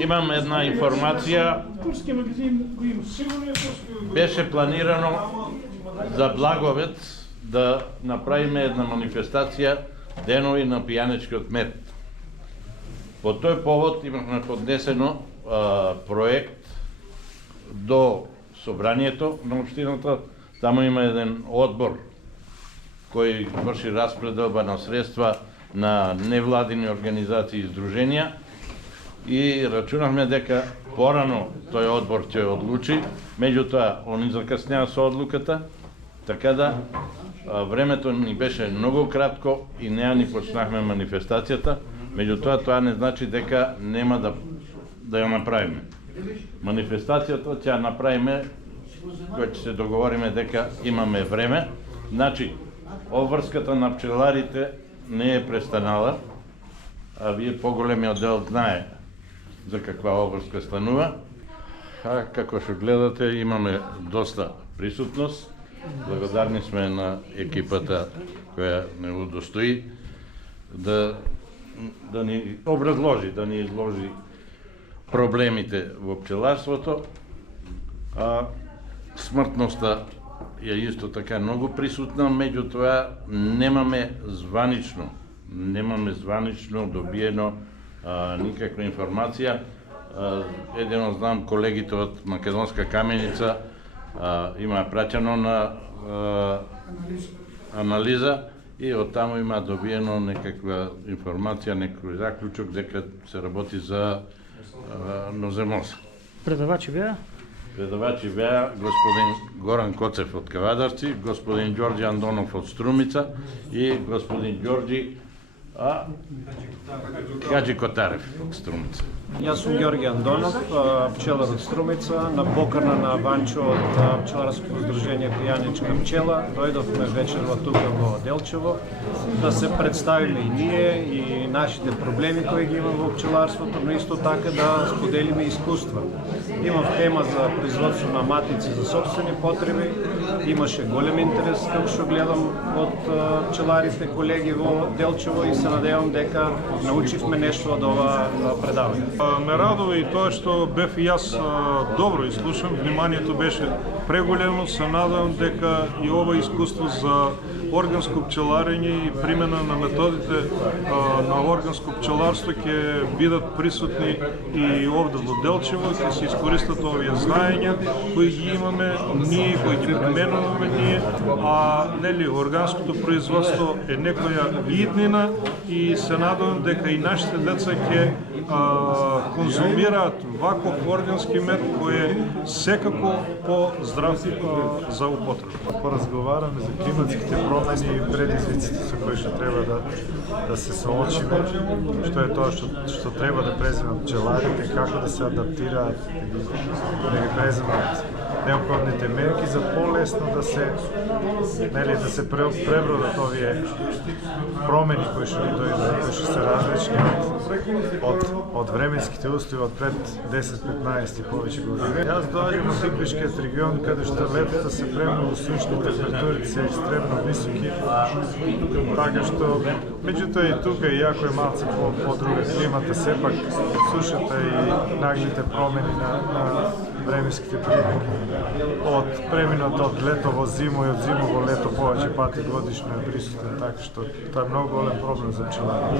Имам една информација. Беше планирано за Благовец да направиме една манифестација денови на пијанечкиот мед. По тој повод имахме поднесено проект до собранието на општината. Таму има еден одбор кој врши распределба на средства на невладини организации и здруженија и рачунавме дека порано тој одбор ќе одлучи, меѓутоа они закаснеа со одлуката, така да времето ни беше многу кратко и неа ни почнахме манифестацијата, меѓутоа тоа не значи дека нема да ја направиме. Манифестацијата ќе ја направиме кога ќе се договориме дека имаме време. Значи, обврската на пчеларите не е престанала, а вие поголемиот дел знае за каква обврска станува. А како што гледате, имаме доста присутност. Благодарни сме на екипата која не удостои да ни образложи, да ни изложи проблемите во пчеларството. Смртноста е исто така многу присутна, меѓутоа немаме званично добиено никаква информација. Едино знам, колегите од Македонска каменица има праќано на анализа и од таму има добиено некаква информација, некој заклучок дека се работи за ноземоса. Предавачи беа? Предавачи беа господин Горан Коцев од Кавадарци, господин Ѓорѓи Андонов од Струмица и господин Ѓорѓи Хаџи Котарев од Струмица. Јас сум Ѓорѓи Андонов, пчелар од Струмица, на покана на Ванчо од пчеларското здружение Пијанечка пчела. Дојдовме вечерва тука во Делчево да се представиме и ние и нашите проблеми кои ги имаме во пчеларството, но исто така да споделиме искуства. Имав тема за производство на матици за собствени потреби. Имаше голем интерес, како што гледам, од пчеларите колеги во Делчево и се надевам дека научивме нешто од ова предавање. Ме радува и тоа што бев и јас добро изслушан, вниманието беше преголемо, се надевам дека и ова искуство за органско пчеларење и примена на методите на органско пчеларство ќе бидат присутни и овде во Делчево, ќе се искористат овие знаења кои ги имаме ние, кои ги применуваме ние, нели органското производство е некоја иднина и се надевам дека и нашите деца ќе конзумираат ваков органски мед кој е секако по-здрав за употреба. Поразговараме за климатските промени и предизвиците со кои што треба да се соочиме, што е тоа што треба да преземат пчеларите, како да се адаптираат, да ги преземат неопходните мерки за полесно да се пребродат овие промени кои што ни дојдат, кои што се различни од временските услови од пред 10-15 и повеќе години. Јас доаѓам од Иквичкиот регион, каде што летото се премногу сушни, температурите се екстремно високи, така што, меѓутоа и тука, иако е малце по-друга климата, сепак сушата и наглите промени на временските прилики од преминот од лето во зиму и од зиму во лето повеќе пати годишно е присутен, така што тоа е многу голем проблем за пчеларите.